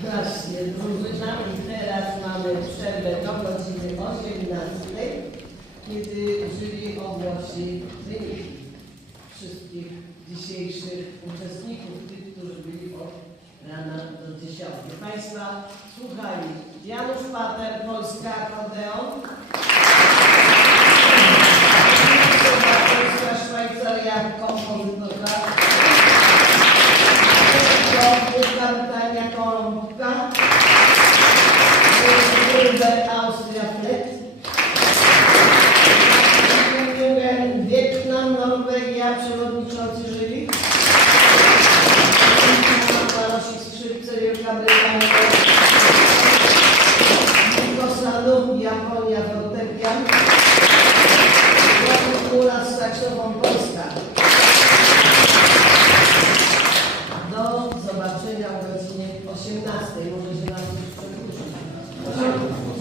Właśnie, drużyna i teraz mamy przerwę do godziny 18, kiedy jury ogłosi wyniki wszystkich dzisiejszych uczestników, tych, którzy byli od rana do 10. Państwa słuchali Janusz Pater, Polska Akordeon. Polska Szwajcaria, kompozytorka. Przewodniczący jury. Kosalu, Japonia, fortepian. Kultura, saksofon, Polska. Do zobaczenia o godzinie 18. Może się nas już przedłużyć.